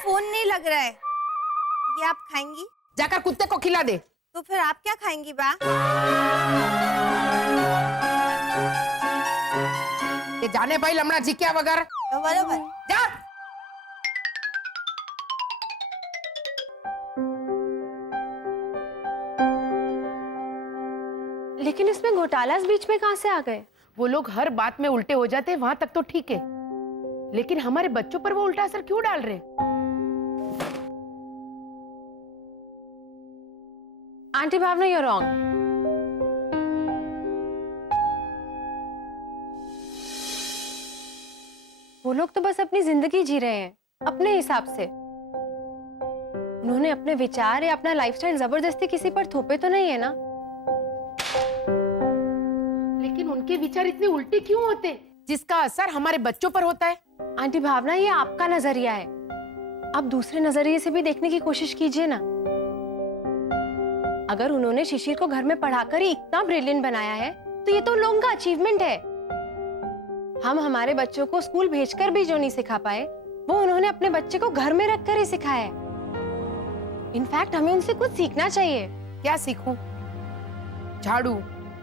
Phone नहीं लग रहा है। ये आप खाएंगी? जाकर कुत्ते को खिला दे। तो फिर आप क्या खाएंगी बा? ये जाने भाई लमड़ा जी क्या वगैरह। तो बरोबर। जा। लेकिन इसमें घोटाला बीच में कहां से आ गए? वो लोग हर बात में उल्टे हो जाते हैं, वहां तक तो ठीक है, लेकिन हमारे बच्चों पर वो उल्टा असर क्यों डाल रहे? Aunty Bhavana, you are wrong. वो लोग तो बस अपनी जिंदगी जी रहे हैं अपने हिसाब से। उन्होंने अपने विचार या अपना लाइफस्टाइल जबरदस्ती किसी पर थोपे तो नहीं है ना? लेकिन उनके विचार इतने उल्टे क्यों होते जिसका असर हमारे बच्चों पर होता है? आंटी भावना, ये आपका नजरिया है, आप दूसरे नजरिए से भी देखने की कोशिश कीजिए ना। अगर उन्होंने शिशिर को घर में पढ़ाकर ही इतना ब्रिलियंट बनाया है तो ये तो उन लोगों का अचीवमेंट है। हम हमारे बच्चों को स्कूल भेजकर भी जो नहीं सिखा पाए वो उन्होंने अपने बच्चे को घर में रखकर ही सिखाया है। इनफैक्ट हमें उनसे कुछ सीखना चाहिए। क्या सीखूं? झाड़ू,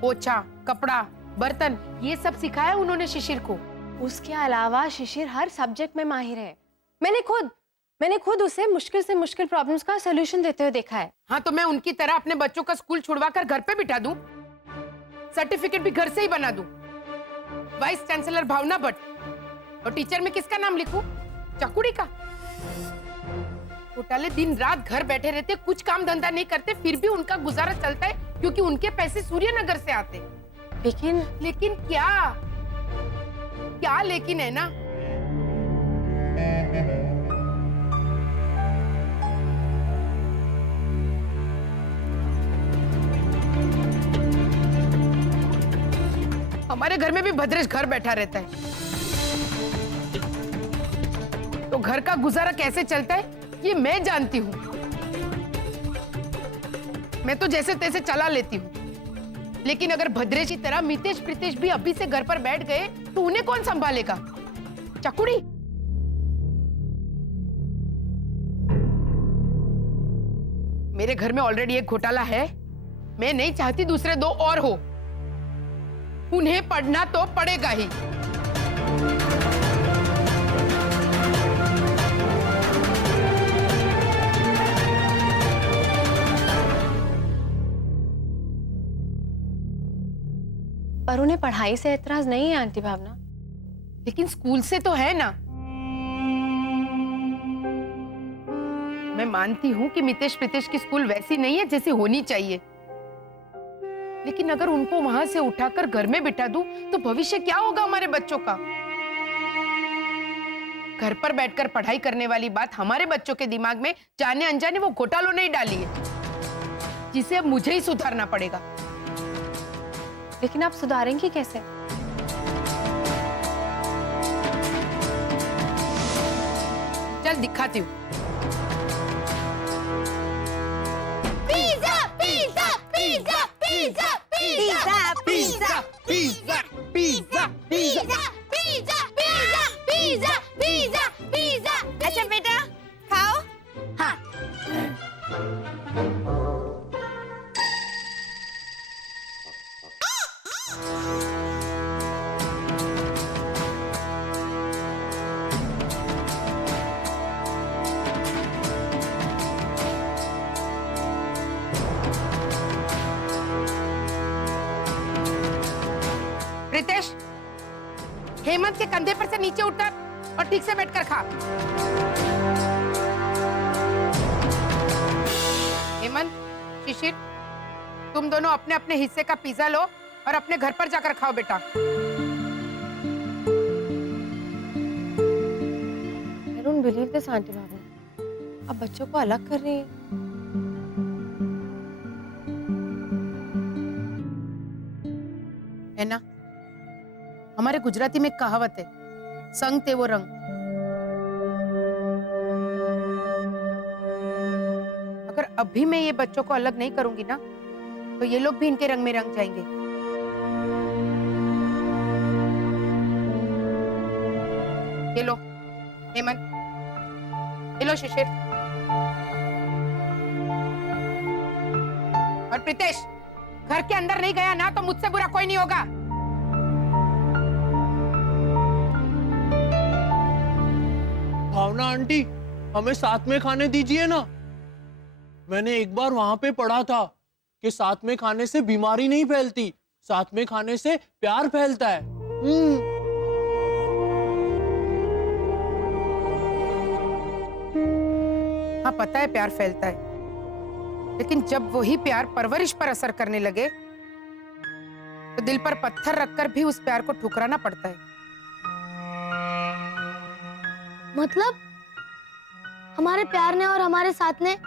पोछा, कपड़ा, बर्तन, ये सब सिखाया उन्होंने शिशिर को। उसके अलावा शिशिर हर सब्जेक्ट में माहिर है। मैंने खुद उसे मुश्किल से मुश्किल प्रॉब्लम्स का सलूशन देते हुए देखा है। हाँ, तो मैं उनकी तरह अपने बच्चों का स्कूल छुड़वाकर घर पे बिठा दूं, सर्टिफिकेट भी घर से ही बना दूं। वाइस चांसलर भावना भट्ट, और टीचर में किसका नाम लिखूं? चकुड़ी का। घोटाले दिन रात घर बैठे रहते, कुछ काम धंधा नहीं करते, फिर भी उनका गुजारा चलता है क्योंकि उनके पैसे सूर्यनगर से आते। लेकिन क्या लेकिन है ना? हमारे घर में भी भद्रेश घर बैठा रहता है, तो घर का गुजारा कैसे चलता है ये मैं जानती हूँ। मैं तो जैसे तैसे चला लेती हूँ, लेकिन अगर भद्रेश की तरह मितेश प्रीतेश भी अभी से घर पर बैठ गए तो उन्हें कौन संभालेगा? चकुड़ी। मेरे घर में ऑलरेडी एक घोटाला है, मैं नहीं चाहती दूसरे दो और हो। उन्हें पढ़ना तो पड़ेगा ही। पर उन्हें पढ़ाई से एतराज नहीं है आंटी भावना। लेकिन स्कूल से तो है ना। मैं मानती हूँ कि मितेश प्रीतेश की स्कूल वैसी नहीं है जैसी होनी चाहिए, लेकिन अगर उनको वहां से उठाकर घर में बिठा दूं तो भविष्य क्या होगा हमारे बच्चों का? घर पर बैठकर पढ़ाई करने वाली बात हमारे बच्चों के दिमाग में जाने अनजाने वो घोटालों ने ही डाली है, जिसे अब मुझे ही सुधारना पड़ेगा। लेकिन आप सुधारेंगी कैसे? चल दिखाती हूँ। Pizza pizza pizza pizza pizza pizza pizza pizza pizza pizza pizza pizza pizza. अच्छा बेटा खाओ। हाँ। प्रीतेश, हेमंत के कंधे पर से नीचे उतर और ठीक से बैठकर खा। हेमंत, शिशिर, तुम दोनों अपने अपने हिस्से का पिज्जा लो और अपने घर पर जाकर खाओ बेटा। I don't believe this aunty Bhavna. आप बच्चों को अलग कर रही हैं। है ना? हमारे गुजराती में एक कहावत है, संग ते वो रंग। अगर अभी मैं ये बच्चों को अलग नहीं करूंगी ना तो ये लोग भी इनके रंग में रंग जाएंगे। ये लो हेमंत, ये लो शिशिर। और प्रीतेश, घर के अंदर नहीं गया ना तो मुझसे बुरा कोई नहीं होगा। भावना आंटी, हमें साथ में खाने दीजिए ना। मैंने एक बार वहां पे पढ़ा था कि साथ में खाने से बीमारी नहीं फैलती, साथ में खाने से प्यार फैलता है। हाँ पता है प्यार फैलता है, लेकिन जब वही प्यार परवरिश पर असर करने लगे तो दिल पर पत्थर रखकर भी उस प्यार को ठुकराना पड़ता है। मतलब हमारे प्यार ने और हमारे साथ ने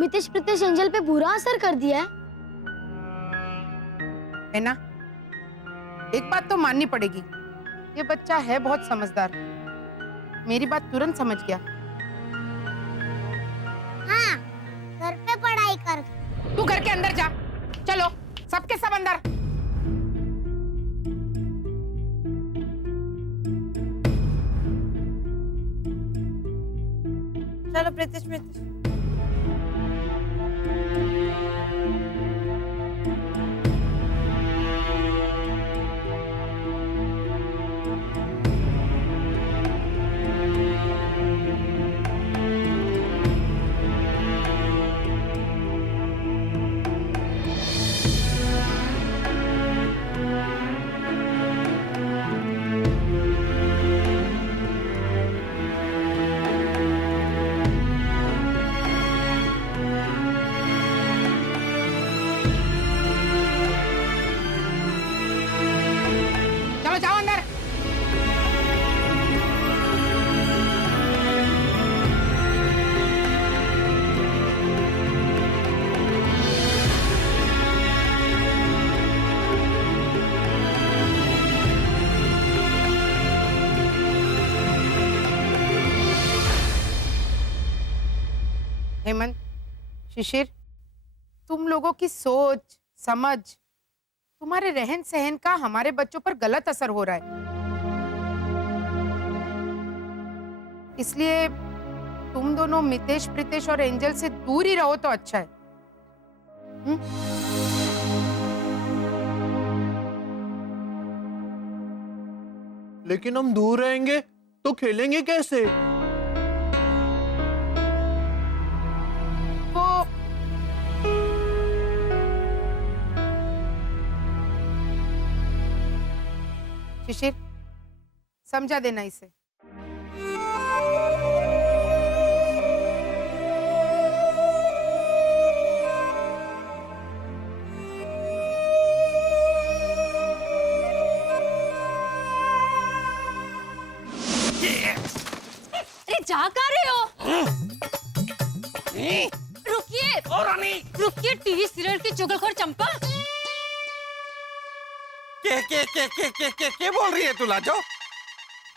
मितेश प्रीतेश एंजल पे बुरा असर कर दिया है ना? एक बात तो माननी पड़ेगी, ये बच्चा है बहुत समझदार। मेरी बात तुरंत समझ गया। हाँ, घर पे पढ़ाई कर। तू घर के अंदर जा। चलो सबके सब अंदर। चलो प्रीतेश प्रीतेश। चलो जाओ अंदर। हेमंत, शिशिर, तुम लोगों की सोच समझ, तुम्हारे रहन सहन का हमारे बच्चों पर गलत असर हो रहा है। इसलिए तुम दोनों मितेश प्रीतेश और एंजल से दूर ही रहो तो अच्छा है। लेकिन हम दूर रहेंगे तो खेलेंगे कैसे? वो शिशिर, समझा देना इसे। अरे जा कहाँ रहे हो? रुकिए रुकिए, टीवी सीरियल की चुगलखोर चंपा। क्या बोल रही है तू लाजो?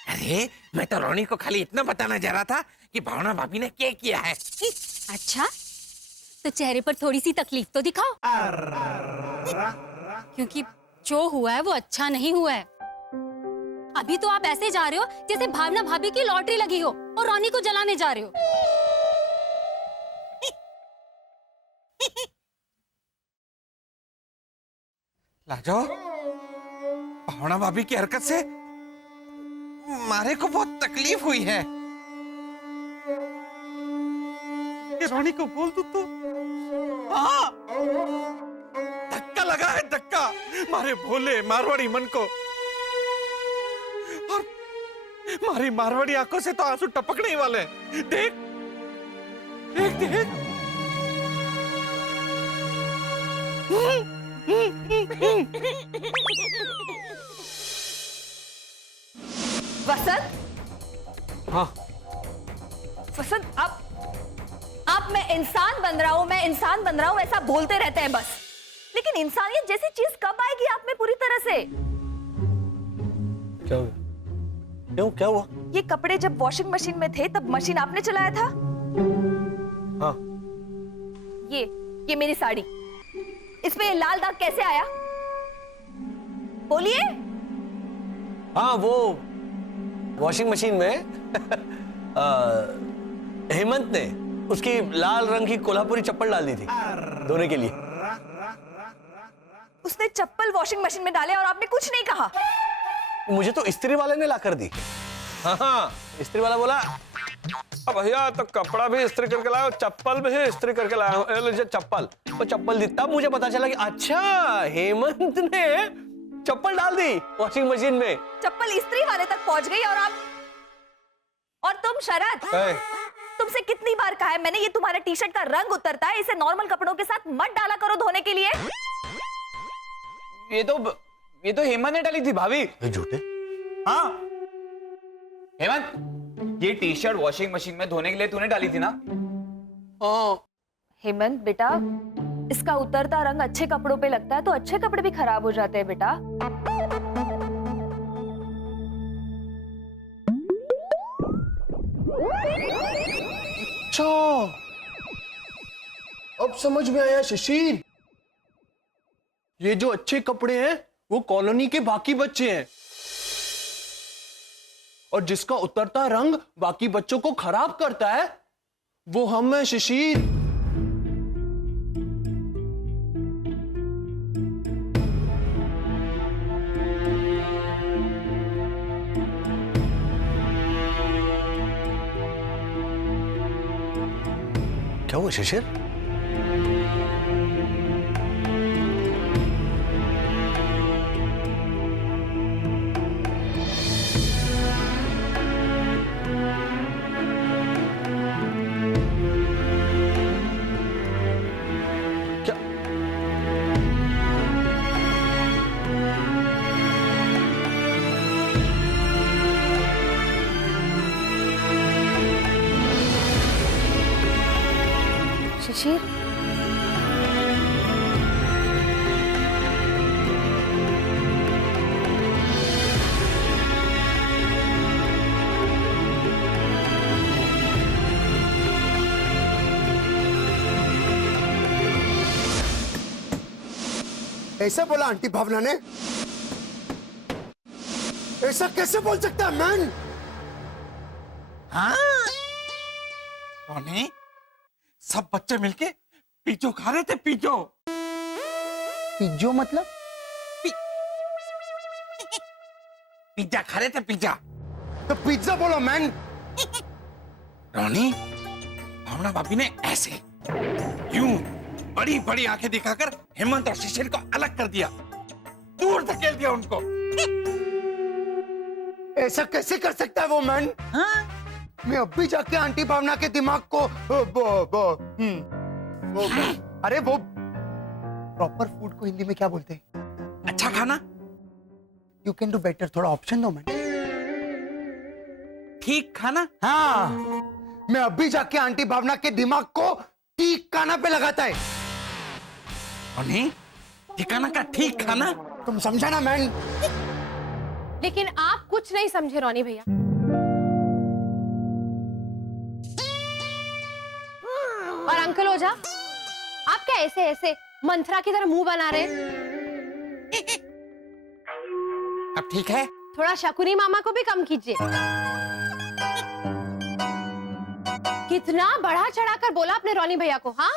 अरे मैं तो रोनी को खाली इतना बताना जा रहा था कि भावना भाभी ने क्या किया है। अच्छा, तो चेहरे पर थोड़ी सी तकलीफ तो दिखाओ, क्योंकि जो हुआ है वो अच्छा नहीं हुआ है। अभी तो आप ऐसे जा रहे हो जैसे भावना भाभी की लॉटरी लगी हो और रोनी को जलाने जा रहे हो। लाजो, भावना भाभी की हरकत से मारे को बहुत तकलीफ हुई है। ये रोनी को बोल दूं तो? हाँ, धक्का लगा है, धक्का मारे भोले मारवाड़ी मन को। और मारी मारवाड़ी आंखों से तो आंसू टपकने ही वाले। देख देख देख। वसंत, हाँ वसंत, आप मैं इंसान बन रहा हूं, मैं इंसान बन रहा हूं, ऐसा बोलते रहते हैं बस। लेकिन इंसानियत जैसी चीज कब आएगी आप में पूरी तरह से? क्या हुआ? क्यों, क्या हुआ? ये कपड़े जब वॉशिंग मशीन में थे तब मशीन आपने चलाया था? हाँ। ये मेरी साड़ी, इसमें ये लाल दाग कैसे आया? बोलिए। हाँ, वो वॉशिंग मशीन में हेमंत ने उसकी लाल रंग की कोल्हापुरी चप्पल डाल दी थी धोने के लिए। उसने चप्पल वॉशिंग मशीन में डाले और आपने कुछ नहीं कहा? मुझे तो इस्त्री वाले ने ला कर दी। हाँ, इस्त्री वाला बोला अब भैया तो कपड़ा भी इस्त्री करके लाया, चप्पल भी इस्त्री करके लाया हूं। ए लीजिए चप्पल। वो चप्पल दी, तब मुझे पता चला कि अच्छा हेमंत ने चप्पल डाल दी वॉशिंग मशीन में। चप्पल इस्त्री वाले तक पहुंच गई और तुम शरद, तुमसे कितनी बार कहा है मैंने, ये तुम्हारा टी शर्ट का रंग उतरता है, इसे नॉर्मल कपड़ों के साथ मत डाला करो धोने के लिए। ये तो हेमंत ने डाली थी भाभी। झूठे। हाँ हेमंत, ये टी शर्ट वॉशिंग मशीन में धोने के लिए तूने डाली थी ना? हाँ। हेमंत बेटा, इसका उतरता रंग अच्छे कपड़ों पे लगता है तो अच्छे कपड़े भी खराब हो जाते हैं बेटा। अच्छा, अब समझ में आया शिशिर। ये जो अच्छे कपड़े हैं वो कॉलोनी के बाकी बच्चे हैं, और जिसका उतरता रंग बाकी बच्चों को खराब करता है वो हम हैं शिशिर। क्या हुआ शिशिर? शिशिर, ऐसा बोला आंटी भावना ने? ऐसा कैसे बोल सकता है मैन? हाँ रोनी, सब बच्चे मिलके पिज्जो खा रहे थे। पिज्जो पिज्जो मतलब? पिज्जा खा रहे थे, पिज्जा। तो पिज्जा बोलो मैन। रोनी, भावना भाभी ने ऐसे यूं बड़ी बड़ी आंखें दिखाकर हेमंत और शिशिर को अलग कर दिया, दूर धकेल दिया उनको। ऐसा कैसे कर सकता है वो मैन? हाँ? मैं अभी जाके आंटी भावना के दिमाग को अरे वो प्रॉपर फूड को हिंदी में क्या बोलते हैं? अच्छा खाना। यू कैन डू बेटर, थोड़ा ऑप्शन दो मैन। ठीक खाना। हाँ, मैं अभी जाके आंटी भावना के दिमाग को ठीक खाना पे लगाता है। रोनी, ठिकाना का ठीक खाना। तुम समझा ना मैन? लेकिन आप कुछ नहीं समझे रोनी भैया। और अंकल ओझा, आप क्या ऐसे ऐसे मंथरा की तरह मुंह बना रहे? अब ठीक है? थोड़ा शकुनी मामा को भी कम कीजिए। कितना बढ़ा चढ़ाकर बोला आपने रोनी भैया को। हाँ,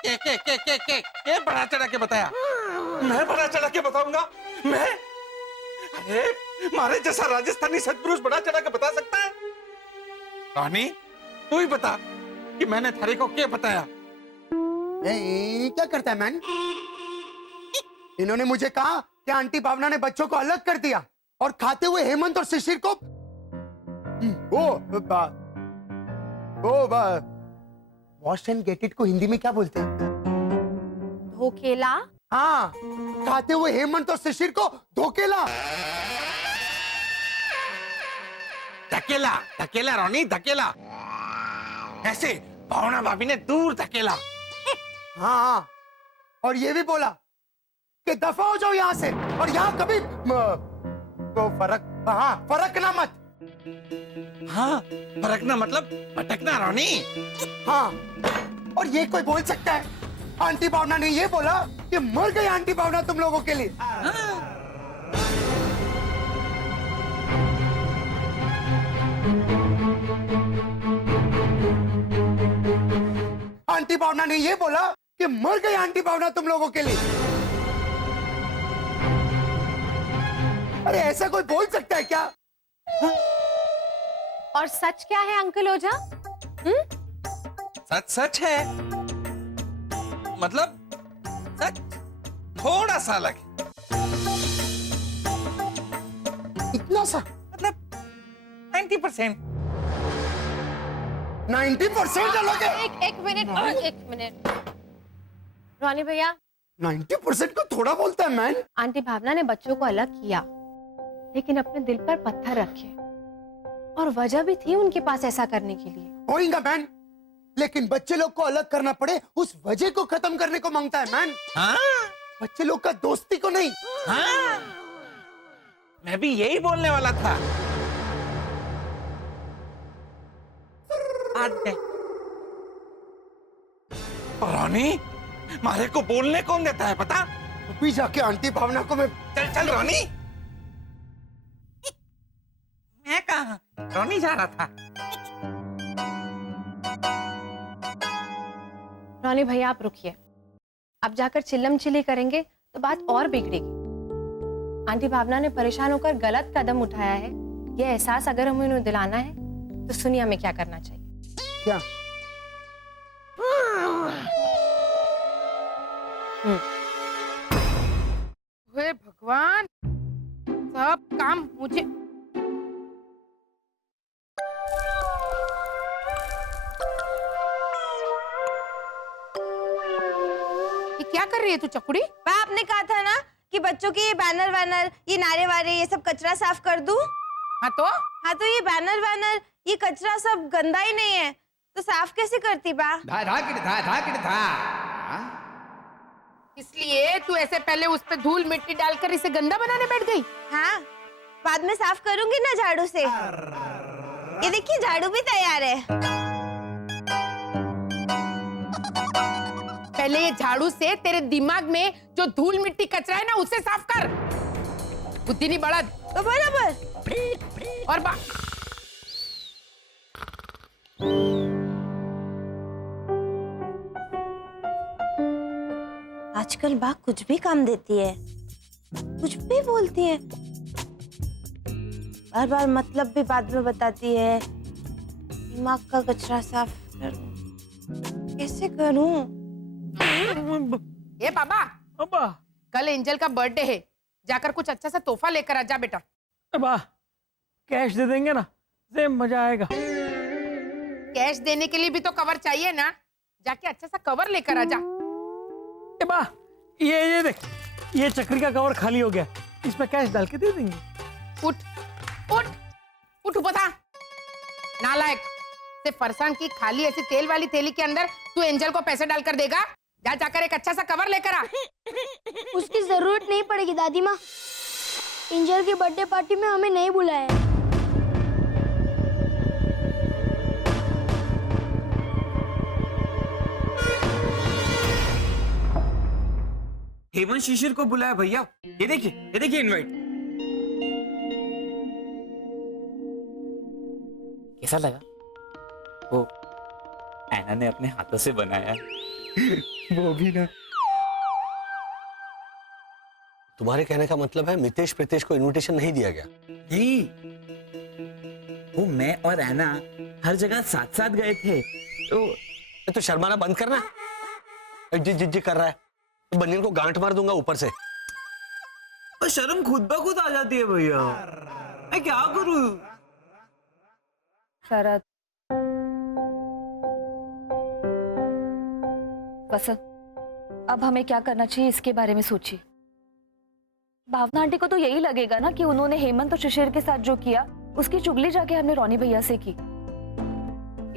के बढ़ा चढ़ा के बताया? मैं बढ़ा चढ़ा के बताऊंगा? मैं? अरे मारे जैसा राजस्थानी सत्पुरुष बढ़ा चढ़ा के बता सकता है? रोनी, तू ही बता कि मैंने थारे को क्या बताया? क्या करता है मैन? इन्होंने मुझे कहा कि आंटी भावना ने बच्चों को अलग कर दिया और खाते हुए हेमंत और शिशिर को वॉश एंड गेट इट को हिंदी में क्या बोलते हैं? धोखेला। हाँ, खाते हुए हेमंत और शिशिर को धोखेला। धकेला, धकेला रोनी, धकेला। ऐसे भावना भाभी ने दूर धकेला। हाँ, और ये भी बोला कि दफा हो जाओ यहाँ से, और यहाँ कभी फरकना मत। हाँ, फरकना मतलब भटकना रोनी। हाँ, और ये कोई बोल सकता है? आंटी भावना ने ये बोला कि मर गई आंटी भावना तुम लोगों के लिए। आंटी भावना ने ये बोला कि मर गई आंटी भावना तुम लोगों के लिए। अरे ऐसा कोई बोल सकता है क्या? और सच क्या है अंकल ओझा? सच सच है, मतलब सच थोड़ा सा अलग है, इतना सा? मतलब 90%। 90% अलग है? एक मिनट रोनी भैया, 90% को थोड़ा बोलता है मैन। आंटी भावना ने बच्चों को अलग किया, लेकिन अपने दिल पर पत्थर रखे, और वजह भी थी उनके पास ऐसा करने के लिए। होएगा मैन, लेकिन बच्चे लोग को अलग करना पड़े उस वजह को खत्म करने को मांगता है मैन। हाँ? बच्चे लोग का दोस्ती को नहीं। हाँ? मैं भी यही बोलने वाला था। रोनी, मारे को बोलने कौन देता है पता? अभी जाके आंटी भावना को मैं। चल चल रोनी। मैं कहा रोनी जा रहा था। रोनी भैया आप रुकिए, अब जाकर चिल्लम चिल्ली करेंगे तो बात और बिगड़ेगी। आंटी भावना ने परेशान होकर गलत कदम उठाया है, ये एहसास अगर हमें उन्हें दिलाना है तो सुनिए हमें क्या करना चाहिए। क्या? हे भगवान, सब काम मुझे। ये क्या कर रही है तू चकुड़ी? आपने कहा था ना कि बच्चों के ये बैनर वैनर, ये नारे वारे, ये सब कचरा साफ कर दूं। हाँ तो ये बैनर वैनर, ये कचरा सब गंदा ही नहीं है, तो साफ कैसे करती बा? इसलिए तू ऐसे पहले उस पे धूल मिट्टी डालकर इसे गंदा बनाने बैठ गई? हाँ, बाद में साफ करूंगी ना झाड़ू से। ये देखिए झाड़ू भी तैयार है। पहले ये झाड़ू से तेरे दिमाग में जो धूल मिट्टी कचरा है ना उसे साफ कर। बुद्धि नहीं बढ़ा तो बराबर। और आजकल बा कुछ भी काम देती है, कुछ भी बोलती है, बार बार मतलब भी बाद में बताती है। दिमाग का कचरा साफ करूं, कैसे करूं? ये बाबा, कल एंजल का बर्थडे है, जाकर कुछ अच्छा सा तोहफा लेकर आ जा बेटा। कैश दे देंगे ना, से मजा आएगा। कैश देने के लिए भी तो कवर चाहिए ना, जाके अच्छा सा कवर लेकर आ जा। ये देख, ये चक्री का कवर खाली हो गया, इसमें कैश डाल के दे देंगे। उठ उठ उठ बता, नालायक। सिर्फ फरसान की खाली ऐसी तेल वाली थैली के अंदर तू एंजल को पैसे डालकर देगा? जा जाकर एक अच्छा सा कवर लेकर आ। उसकी जरूरत नहीं पड़ेगी दादी माँ, एंजल की बर्थडे पार्टी में हमें नहीं बुलाया है। हेमंत शिशिर को बुलाया भैया, ये देखिए इनवाइट। कैसा लगा? वो ऐना ने अपने हाथों से बनाया वो भी ना। तुम्हारे कहने का मतलब है मितेश प्रीतेश को इनविटेशन नहीं दिया गया? नहीं, वो मैं और ऐना हर जगह साथ साथ गए थे। तो शर्माना बंद करना, जी कर रहा है तो बनियन को गांठ मार दूंगा ऊपर से। और शर्म खुद ब खुद आ जाती है भैया, मैं क्या करूं? शरद, वसंत, अब हमें क्या करना चाहिए इसके बारे में सोचिए। भावना आंटी को तो यही लगेगा ना कि उन्होंने हेमंत और शिशिर के साथ जो किया उसकी चुगली जाके हमने रोनी भैया से की,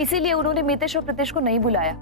इसीलिए उन्होंने मितेश और प्रीतेश को नहीं बुलाया।